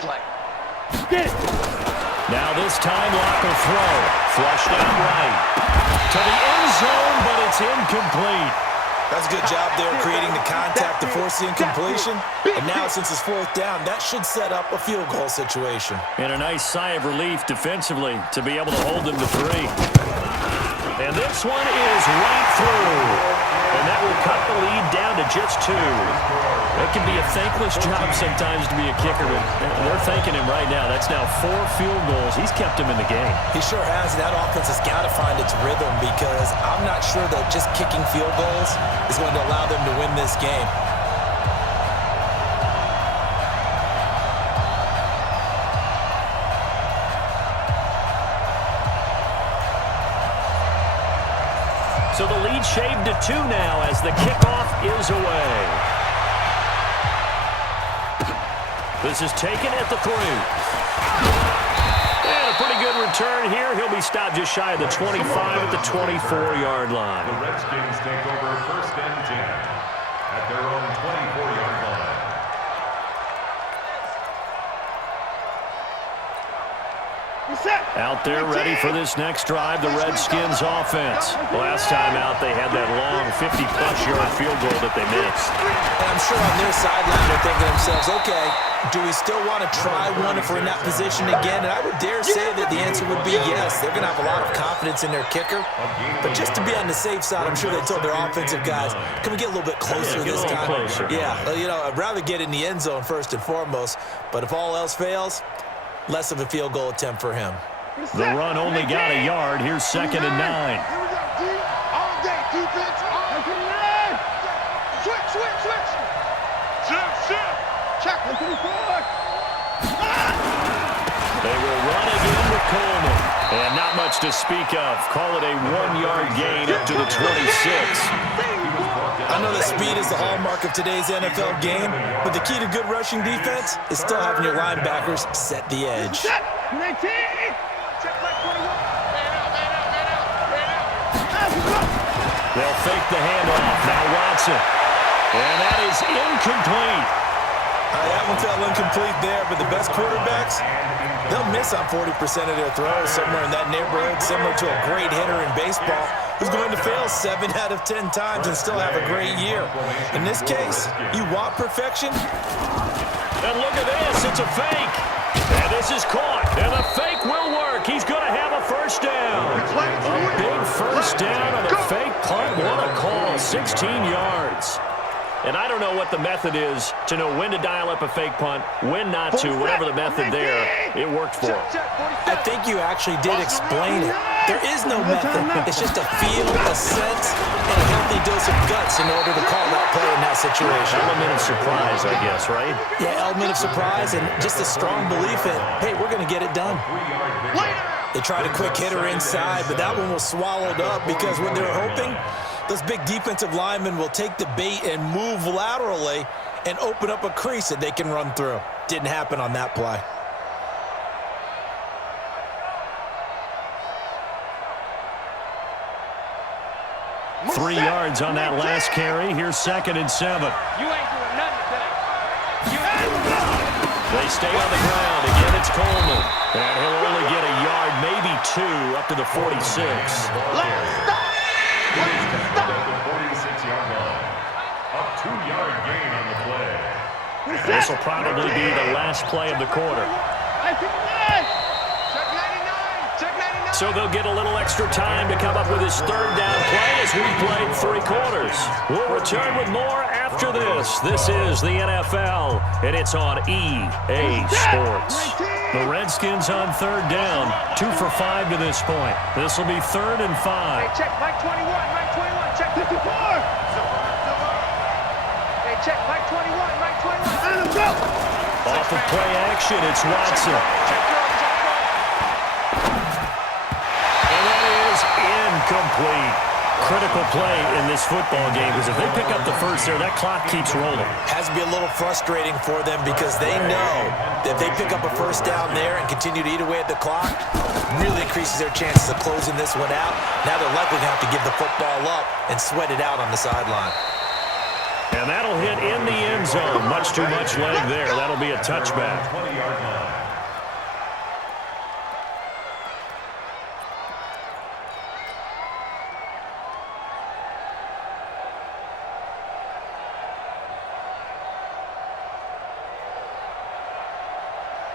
play. Now this time, Locke will throw. Flushed out right. To the end zone, but it's incomplete. That's a good job there creating the contact to force the incompletion. And now since it's fourth down, that should set up a field goal situation. And a nice sigh of relief defensively to be able to hold them to 3. And this one is right through. And that will cut the lead down to just 2. It can be a thankless job sometimes to be a kicker, but they're thanking him right now. That's now 4 field goals. He's kept him in the game. He sure has. That offense has got to find its rhythm because I'm not sure that just kicking field goals is going to allow them to win this game. So the lead shaved to 2 now as the kickoff is away. This is taken at the 3. And a pretty good return here. He'll be stopped just shy of the 25 at the 24-yard line. The Redskins take over 1st and 10 at their own 24-yard line. Out there ready for this next drive, the Redskins offense. Last time out, they had that long 50-plus-yard field goal that they missed. And I'm sure on their sideline they're thinking to themselves, okay, do we still want to try one if we're in that position again? And I would dare say that the answer would be yes. They're going to have a lot of confidence in their kicker. But just to be on the safe side, I'm sure they told their offensive guys, can we get a little bit closer this time? Yeah, you know, I'd rather get in the end zone first and foremost. But if all else fails, less of a field goal attempt for him. The run only got a yard. Here's 2nd and 9. Here we go, D. All day, defense. All day. Switch. Shift. Check. They will run again with Coleman. And not much to speak of. Call it a 1-yard gain up to the 26. I know that speed is the hallmark of today's NFL game, but the key to good rushing defense is still having your linebackers set the edge. They'll fake the handoff. Now Watson. And that is incomplete. That one fell incomplete there, but the best quarterbacks, they'll miss on 40% of their throws, somewhere in that neighborhood, similar to a great hitter in baseball who's going to fail 7 out of 10 times and still have a great year. In this case, you want perfection? And look at this. It's a fake. And this is caught. And the fake will work. He's going to have a first down. A big first down on a fake punt. What a call. 16 yards. And I don't know what the method is to know when to dial up a fake punt, when not to, whatever the method there, it worked for him. I think you actually did explain it. There is no method. It's just a feel, a sense, and a healthy dose of guts in order to call that play in that situation. Element of surprise, I guess, right? Yeah, element of surprise and just a strong belief in, hey, we're going to get it done. They tried a quick hitter inside, but that one was swallowed up because what they were hoping, those big defensive linemen will take the bait and move laterally and open up a crease that they can run through. Didn't happen on that play. Three yards on that last carry. Here's 2nd and 7. You ain't doing nothing today. They stay on the ground. Again, it's Coleman. And he'll only get a yard, maybe 2, up to the 46. Let's stop. The 46-yard line. A 2-yard gain on the play. This will probably be the last play of the quarter. So they'll get a little extra time to come up with his 3rd down play as we played 3 quarters. We'll return with more after this. This is the NFL, and it's on EA Sports. The Redskins on 3rd down, 2 for 5 to this point. This will be 3rd and 5. Hey, check Mike 21, Mike 21, check 54. Hey, check Mike 21, Mike 21. Let him go. Off of play action, it's Watson. Incomplete. Critical play in this football game because if they pick up the first there, that clock keeps rolling. Has to be a little frustrating for them because they know that if they pick up a first down there and continue to eat away at the clock, really increases their chances of closing this one out. Now they're likely going to have to give the football up and sweat it out on the sideline. And that'll hit in the end zone. Much too much leg there. That'll be a touchback. 20-yard line.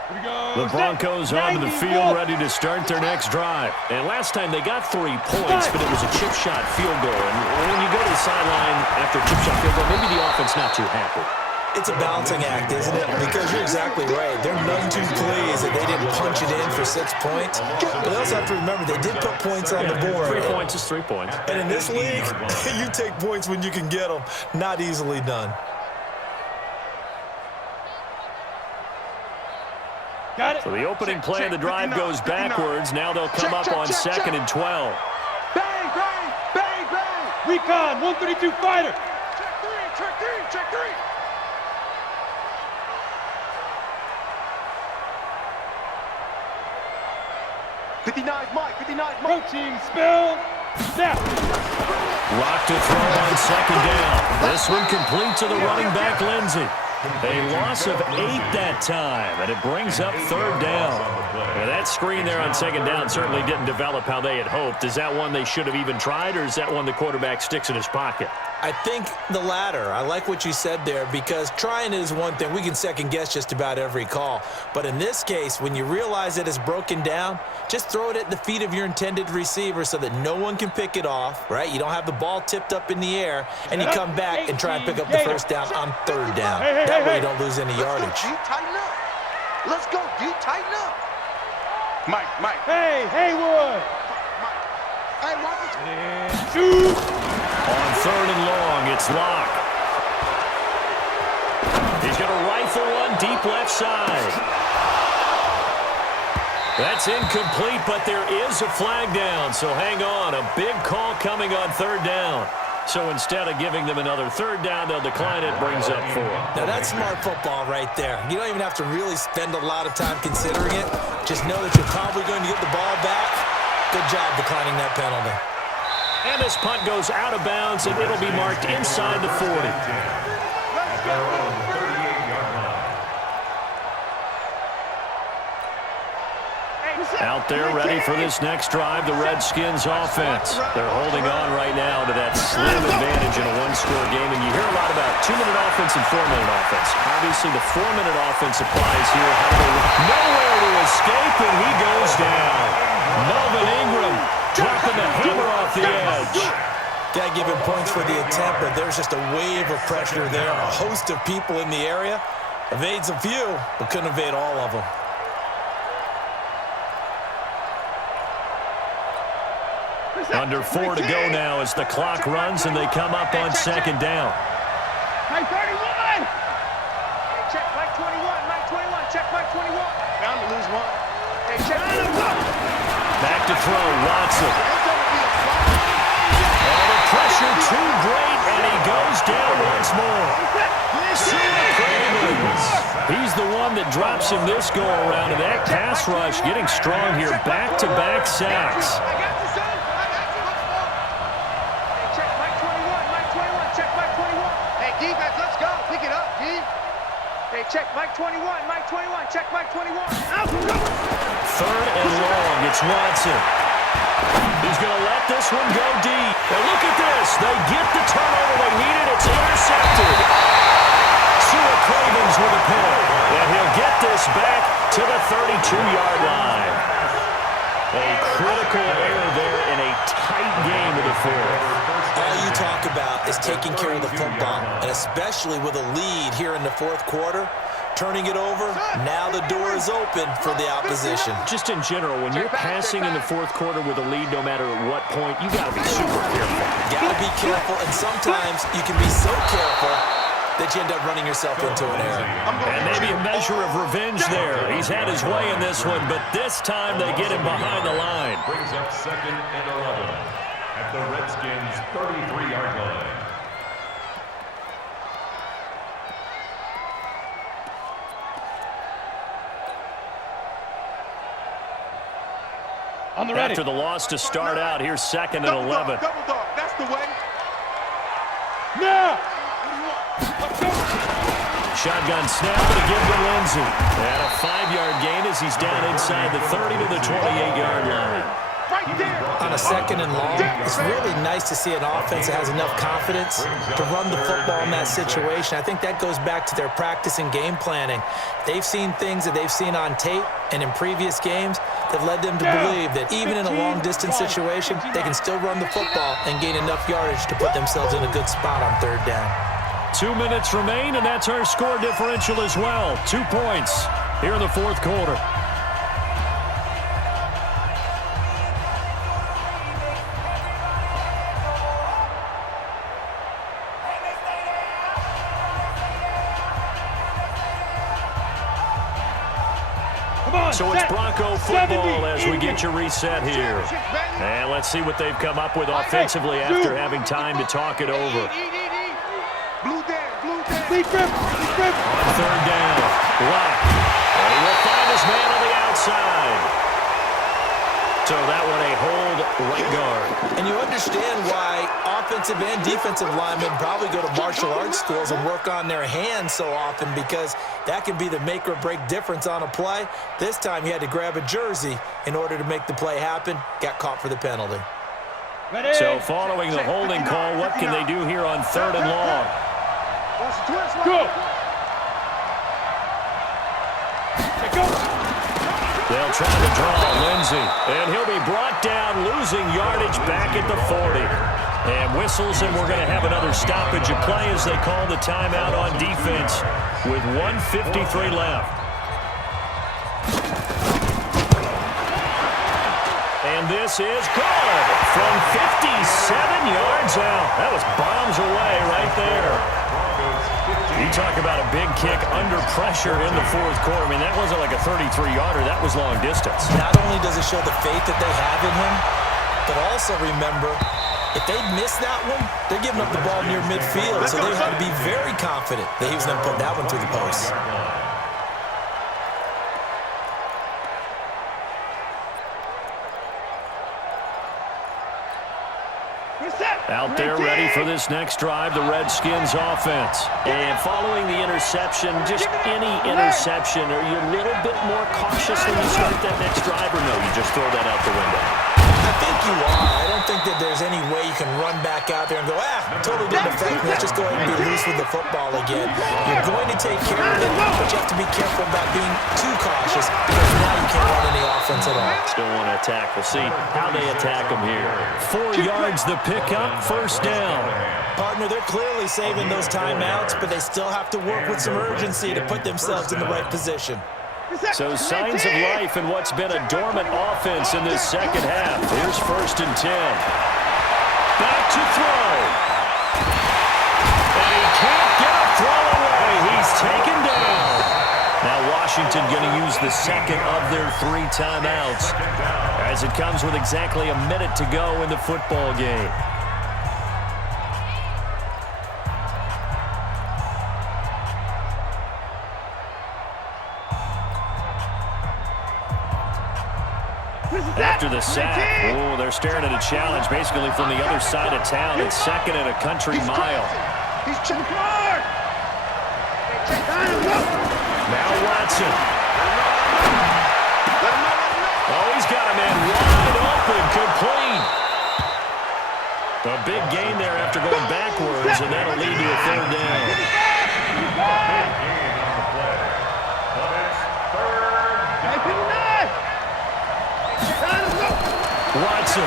The Broncos onto the field, ready to start their next drive. And last time they got 3 points, but it was a chip shot field goal. And when you go to the sideline after a chip shot field goal, maybe the offense not too happy. It's a balancing act, isn't it? Because you're exactly right. They're none too pleased that they didn't punch it in for 6 points. But they also have to remember they did put points on the board. 3 points is 3 points. And in this league, you take points when you can get them. Not easily done. So the opening play of the drive goes backwards. Now they'll come up on 2nd and 12. Bang, bang, bang, bang. Recon, 132 fighter. Check three, check three. 59's Mike, 59's Mike. Protein spill. Snap. Rock to throw on 2nd down. This one complete to the running back, Lindsey. A loss of 8 that time, and it brings up 3rd down. Now that screen there on 2nd down certainly didn't develop how they had hoped. Is that one they should have even tried, or is that one the quarterback sticks in his pocket? I think the latter. I like what you said there, because trying it is one thing. We can second-guess just about every call. But in this case, when you realize it is broken down, just throw it at the feet of your intended receiver so that no one can pick it off, right? You don't have the ball tipped up in the air, and you come back and try and pick up the 1st down on 3rd down. That way you don't lose any yardage. Let's go, D, tighten up. Let's go, D, tighten up. Mike. Hey, Haywood. Mike. Hey, watch this. And shoot. On 3rd and long, it's Locke. He's going to rifle one deep left side. That's incomplete, but there is a flag down, so hang on. A big call coming on 3rd down. So instead of giving them another 3rd down, they'll decline it, brings up 4. Now that's smart football right there. You don't even have to really spend a lot of time considering it. Just know that you're probably going to get the ball back. Good job declining that penalty. And this punt goes out of bounds, and it'll be marked inside the 40. Let's go. Out there ready for this next drive, the Redskins offense. They're holding on right now to that slim advantage in a 1-score game, and you hear a lot about 2-minute offense and 4-minute offense. Obviously, the 4-minute offense applies here. Nowhere to escape, and he goes down. Melvin Ingram dropping the hammer off the edge. Got to give him points for the attempt, but there's just a wave of pressure there. A host of people in the area. Evades a few, but couldn't evade all of them. Under 4 to go now as the clock runs, and they come up on 2nd down. Mike 31. Check Mike 21, check Mike 21. Bound to lose one. Hey, check. Back to throw, Watson. Oh, the pressure too great, and he goes down once more. He's the one that drops him this go-around, and that pass rush getting strong here. Back-to-back sacks. Check Mike 21, check Mike 21. 3rd and long, it's Watson. He's going to let this one go deep. And look at this. They get the turnover they needed. It's intercepted. Sua Cravens with a pick. And he'll get this back to the 32-yard line. A critical error there in a tight game of the 4th. All you talk about is taking care of the football, and especially with a lead here in the 4th quarter, turning it over, now the door is open for the opposition. Just in general, when you're passing in the 4th quarter with a lead, no matter at what point, you got to be super careful. Got to be careful, and sometimes you can be so careful that you end up running yourself into an error. And maybe a measure of revenge there. He's had his way in this one, but this time they get him behind the line. Brings up 2nd and 11 at the Redskins' 33-yard line. On the ready. After the loss to start out, here's 2nd and 11. Double dog, that's the way. Now. Shotgun snap to give to Lindsey. And a 5-yard gain as he's down inside the 30 to the 28-yard line. On a 2nd and long, it's really nice to see an offense that has enough confidence to run the football in that situation. I think that goes back to their practice and game planning. They've seen things that they've seen on tape and in previous games that led them to believe that even in a long-distance situation, they can still run the football and gain enough yardage to put themselves in a good spot on 3rd down. 2 minutes remain, and that's our score differential as well. 2 points here in the 4th quarter. So it's Bronco football as we get you reset here. And let's see what they've come up with offensively after having time to talk it over. Blue down. On 3rd down, Lock. And he will find his man on the outside. So that one a hold right guard. And you understand why offensive and defensive linemen probably go to martial arts schools and work on their hands so often, because that can be the make or break difference on a play. This time he had to grab a jersey in order to make the play happen. Got caught for the penalty. So following the holding call, what can they do here on 3rd and long? Go. They'll try to draw Lindsey, and he'll be brought down, losing yardage back at the 40. And whistles, and we're going to have another stoppage of play as they call the timeout on defense with 1:53 left. And this is good from 57 yards out. That was bombs away right there. You talk about a big kick under pressure in the 4th quarter. I mean, that wasn't like a 33-yarder. That was long distance. Not only does it show the faith that they have in him, but also remember, if they miss that one, they're giving up the ball near midfield, so they had to be very confident that he was going to put that one through the post. Out there ready for this next drive, the Redskins offense. And following the interception, just any interception, are you a little bit more cautious when you start that next drive, or no, you just throw that out the window? I think you are. I don't think that there's any way you can run back out there and go, totally didn't affect me. Let's just go ahead and be loose with the football again. You're going to take care of it, but you have to be careful about being too cautious, because now you can't run any offense at all. Still want to attack. We'll see how they attack them here. 4 yards the pickup, 1st down. Partner, they're clearly saving those timeouts, but they still have to work with some urgency to put themselves in the right position. So signs of life in what's been a dormant offense in this 2nd half. Here's 1st and 10. Back to throw. And he can't get a throw away. He's taken down. Now Washington going to use the 2nd of their 3 timeouts as it comes with exactly a minute to go in the football game. After the sack, they're staring at a challenge basically from the other side of town. It's 2nd and a country mile. He's too hard. Now Watson. Oh, he's got a man wide open, complete. A big gain there after going backwards, and that'll lead to a 3rd down. Watson.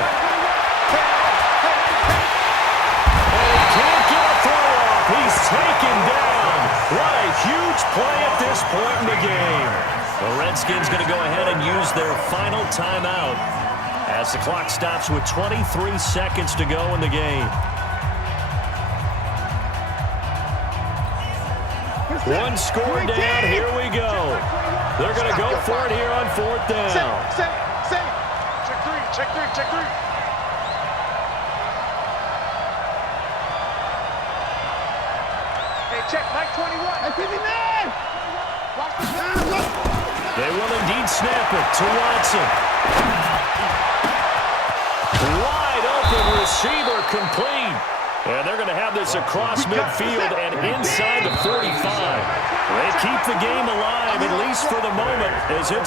And he can't get a throw off. He's taken down. What a huge play at this point in the game. The Redskins going to go ahead and use their final timeout as the clock stops with 23 seconds to go in the game. One score down. Here we go. They're going to go for it here on 4th down. Check three. Hey, check Mike 21. Hey, 59. They will indeed snap it to Watson. Wide open receiver, complete. And they're going to have this across midfield and inside the 45. They keep the game alive, at least for the moment, as it's